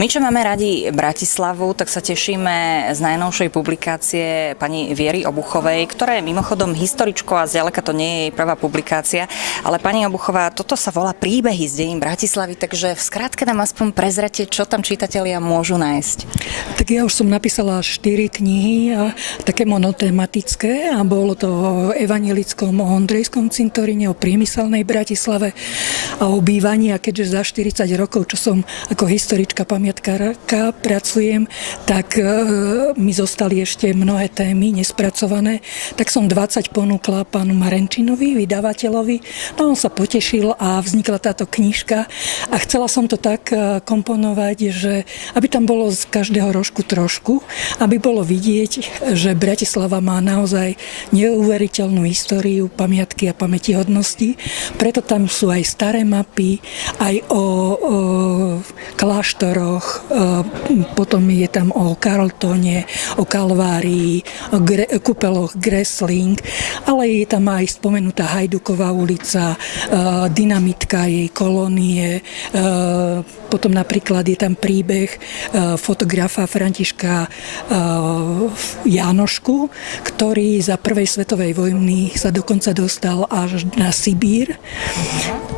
My, čo máme radi Bratislavu, tak sa tešíme z najnovšej publikácie pani Viery Obuchovej, ktorá je mimochodom historičkou a zďaleka to nie je jej prvá publikácia. Ale pani Obuchová, toto sa volá Príbehy z dejín Bratislavy, takže v skratke nám aspoň prezrate, čo tam čitatelia môžu nájsť. Tak ja už som napísala 4 knihy, také monotematické, a bolo to o evanjelickom, o Ondrejskom cintoríne, o priemyselnej Bratislave a o bývaní. A keďže za 40 rokov, čo som ako historička pamiatkárka pracujem, tak mi zostali ešte mnohé témy nespracované, tak som 20 ponúkla pánu Marenčinovi, vydavateľovi. No on sa potešil a vznikla táto knižka a chcela som to tak komponovať, že aby tam bolo z každého rožku trošku, aby bolo vidieť, že Bratislava má naozaj neuveriteľnú históriu, pamiatky a pamätihodnosti. Preto tam sú aj staré mapy, aj o kláštoroch, potom je tam o Carltone, o Kalvárii, o kúpeloch Gresling, ale je tam aj spomenutá Hajduková ulica, dynamitka jej kolónie, potom napríklad je tam príbeh fotografa Františka Jánošku, ktorý za prvej svetovej vojny sa dokonca dostal až na Sibír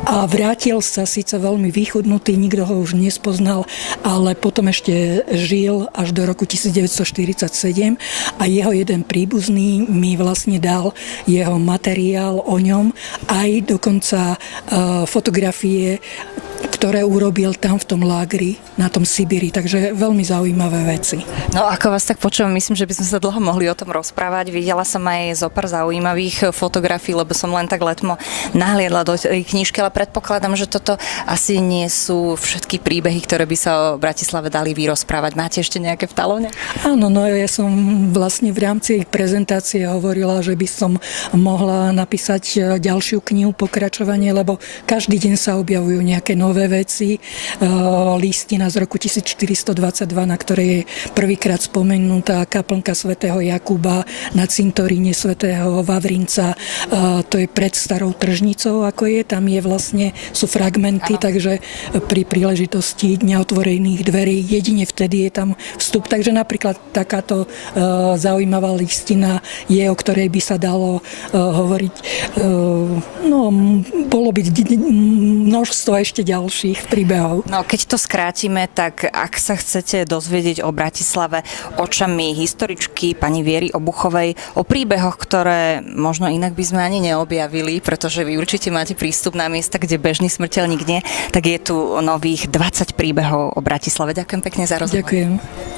a vrátil sa síce veľmi vychudnutý, nikto ho už nespoznal, ale potom ešte žil až do roku 1947 a jeho jeden príbuzný mi vlastne dal jeho materiál o ňom, aj dokonca fotografie, ktoré urobil tam v tom lágri na tom Sibíri. Takže veľmi zaujímavé veci. No ako vás tak počujem, myslím, že by sme sa dlho mohli o tom rozprávať. Videla som aj zo pár zaujímavých fotografií, lebo som len tak letmo nahliadla do tej knižky, ale predpokladám, že toto asi nie sú všetky príbehy, ktoré by sa o Bratislave dali vyrozprávať. Máte ešte nejaké v talóne? Áno, no ja som vlastne v rámci ich prezentácie hovorila, že by som mohla napísať ďalšiu knihu, pokračovanie, lebo každý deň sa objavujú nejaké nové veci. Listina z roku 1422, na ktorej je prvýkrát spomenutá kaplnka svätého Jakuba na cintoríne svätého Vavrinca. To je pred starou tržnicou, ako je. Tam je vlastne, sú fragmenty, takže pri príležitosti Dňa otvorených dverí jedine vtedy je tam vstup. Takže napríklad takáto zaujímavá listina je, o ktorej by sa dalo hovoriť. No, bolo by množstvo ešte ďalších príbehov. No, keď to skrátime, tak ak sa chcete dozvedieť o Bratislave očami historičky pani Viery Obuchovej, o príbehoch, ktoré možno inak by sme ani neobjavili, pretože vy určite máte prístup na miesta, kde bežný smrteľník nie, tak je tu nových 20 príbehov o Bratislave. Ďakujem pekne za rozhovor. Ďakujem.